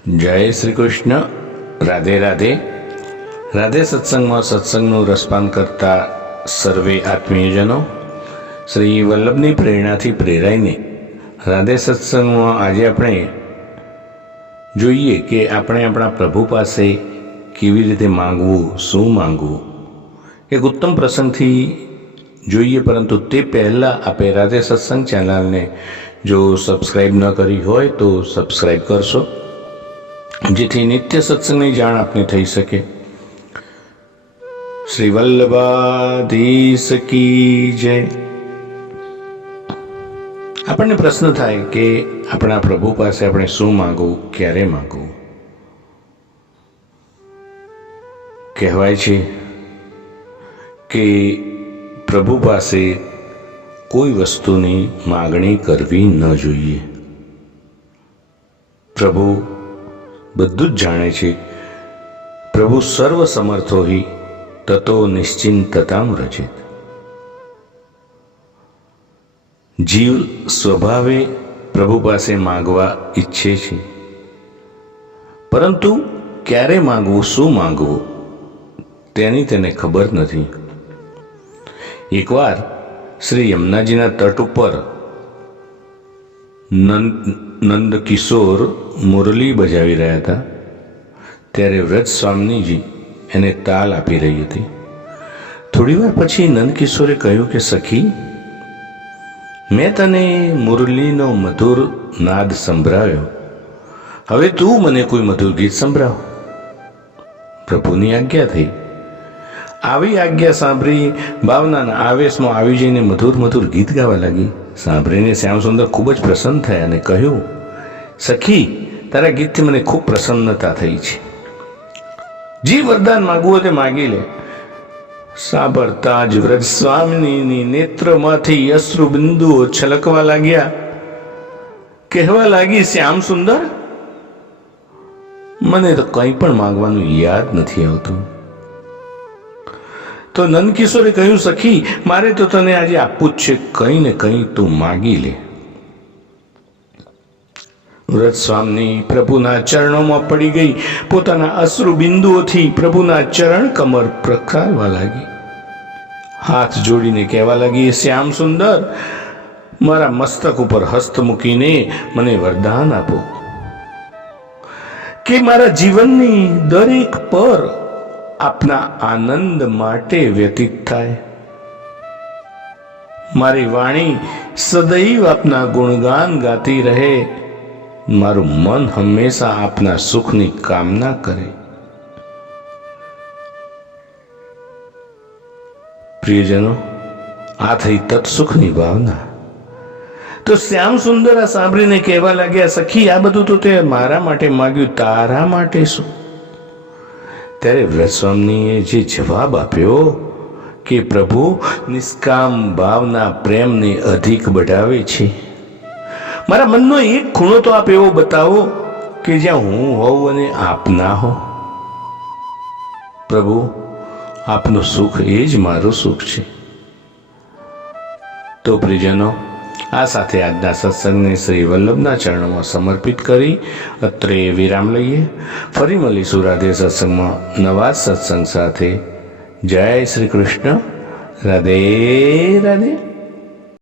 જય શ્રી કૃષ્ણ. રાધે રાધે. રાધે સત્સંગમાં સત્સંગનું રસપાન કરતા સર્વે આત્મીયજનો શ્રી વલ્લભની પ્રેરણાથી પ્રેરાઈને રાધે સત્સંગમાં આજે આપણે જોઈએ કે આપણે આપણા પ્રભુ પાસે કેવી રીતે માંગવું, શું માંગવું, એક ઉત્તમ પ્રસંગથી જોઈએ. પરંતુ તે પહેલાં આપણે રાધે સત્સંગ ચેનલને જો સબસ્ક્રાઈબ ન કરી હોય તો સબસ્ક્રાઈબ કરશો, જેથી નિત્ય સત્સંગની જાણ આપને થઈ શકે. શ્રી વલ્લભાધીશ કી જય. આપણને પ્રશ્ન થાય કે આપણા પ્રભુ પાસે આપણે શું માંગવું, ક્યારે માંગવું. કહેવાય છે કે પ્રભુ પાસે કોઈ વસ્તુની માગણી કરવી ન જોઈએ. પ્રભુ બધું જ જાણે છે. પ્રભુ સર્વ સમર્થો હિ તતો નિશ્ચિંતતામ રચિત. જીવ સ્વભાવે પ્રભુ પાસે માંગવા ઈચ્છે છે, પરંતુ ક્યારે માંગવું, શું માંગવું તેની તેને ખબર નથી. એકવાર શ્રી યમુનાજીના તટ ઉપર નંદ કિશોર મુરલી બજાવી રહ્યા હતા, ત્યારે વ્રજ સ્વામીજી એને તાલ આપી રહી હતી. થોડી વાર પછી નંદ કિશોરે કહ્યું કે સખી, મેં તને મુરલીનો મધુર નાદ સંભળાવ્યો, હવે તું મને કોઈ મધુર ગીત સંભળાવ. પ્રભુની આજ્ઞા થઈ. આવી આજ્ઞા સાંભળી ભાવનાના આવેશમાં આવી જઈને મધુર મધુર ગીત ગાવા લાગી. સાંભળીને શ્યામસુંદર ખૂબ જ પ્રસન્ન થયા અને કહ્યું, સખી, તારા ગીતથી મને ખૂબ પ્રસન્નતા થઈ છે. જે વરદાન માગવું હોય તે માગી લે. સાંભળતા જ વ્રજ સ્વામીની નેત્રમાંથી અશ્રુ બિંદુઓ છલકવા લાગ્યા. કહેવા લાગી, શ્યામ સુંદર, મને તો કંઈ પણ માંગવાનું યાદ નથી આવતું. તો નંદકિશોરે કહ્યું, સખી, મારે તો તને આજે આપવું જ છે, કંઈ ને કંઈ તું માગી લે. વ્રજ સ્વામી પ્રભુના ચરણોમાં પડી ગઈ. પોતાના અશ્રુ બિંદુઓથી પ્રભુના ચરણ કમર પ્રખારવા લાગી. હાથ જોડીને કહેવા લાગી, શ્યામ સુંદર, મારા મસ્તક ઉપર હસ્ત મૂકીને મને વરદાન આપો કે મારા જીવનની દરેક પર આપના આનંદ માટે વ્યતીત થાય. મારી વાણી સદૈવ આપના ગુણગાન ગાતી રહે. મારું મન હંમેશા આપના સુખની કામના કરે. પ્રિયજનો, આ થઈ તત્સુખની ભાવના. તો શ્યામ સુંદર આ સાંભળીને કહેવા લાગ્યા, સખી, આ બધું તો તે મારા માટે માગ્યું, તારા માટે શું? ત્યારે વ્રજસ્વામીએ જે જવાબ આપ્યો કે પ્રભુ નિષ્કામ ભાવના પ્રેમને અધિક બઢાવે છે. મારા મનનો એક ખૂણો તો આપ એવો બતાવો કે જ્યાં હું હોઉં અને આપ ના હો. પ્રભુ, આપનું સુખ એ જ મારું સુખ છે. તો પ્રિયજનો, આ સાથે આજના સત્સંગને શ્રી વલ્લભના ચરણોમાં સમર્પિત કરી અત્રે વિરામ લઈએ. ફરી મળીશું રાધે સત્સંગમાં નવા સત્સંગ સાથે. જય શ્રી કૃષ્ણ. રાધે રાધે.